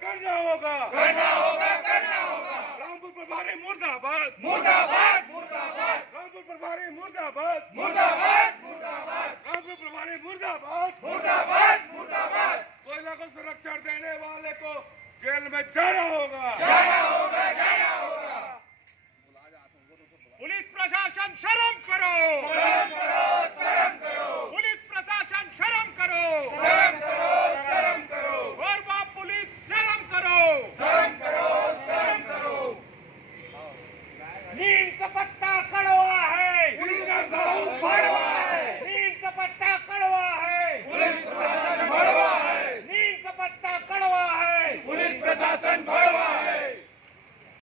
करना होगा, करना होगा, करना होगा। रामपुर प्रभारी मुर्दाबाद, मुर्दाबाद, मुर्दाबाद, रामपुर प्रभारी मुर्दाबाद, मुर्दाबाद, मुर्दाबाद, रामपुर प्रभारी मुर्दाबाद, मुर्दाबाद, मुर्दाबाद। कोयला को संरक्षण देने वाले को जेल में जाना होगा, जाना होगा, जाना होगा। पुलिस प्रशासन शर्म करो, शर्म करो, शर्म करो, पुलिस प्रशासन शर्म करो, शर्म करो, शर्म करो, और वह पुलिस शर्म करो, शर्म करो, शर्म करो। नीम का पत्ता कड़वा है, पुलिस का साहू भड़वा है, नीम का पत्ता कड़वा है, पुलिस प्रशासन भड़वा है, नीम का पत्ता कड़वा है, पुलिस प्रशासन भड़वा